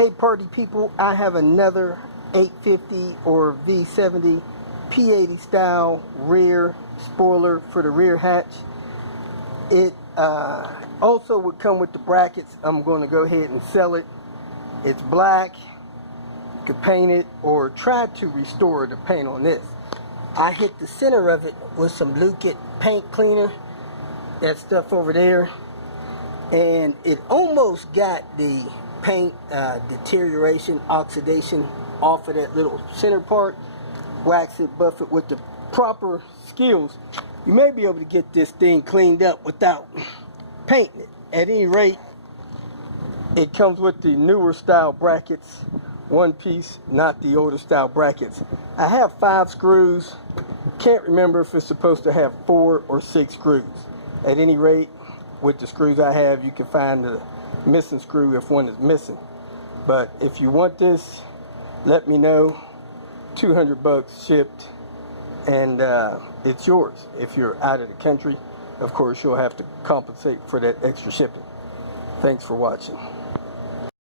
Hey party people, I have another 850 or V70 P80 style rear spoiler for the rear hatch. It also would come with the brackets. I'm going to go ahead and sell it. It's black. You could paint it or try to restore the paint on this. I hit the center of it with some Blue Kit paint cleaner, that stuff over there, and it almost got the paint deterioration, oxidation off of that little center part. Wax it, buff it with the proper skills. You may be able to get this thing cleaned up without painting it. At any rate, it comes with the newer style brackets, one piece, not the older style brackets. I have 5 screws. Can't remember if it's supposed to have 4 or 6 screws. At any rate, with the screws I have, you can find the missing screw if one is missing. But if you want this, let me know. $200 shipped, and it's yours. If you're out of the country, of course, you'll have to compensate for that extra shipping. Thanks for watching.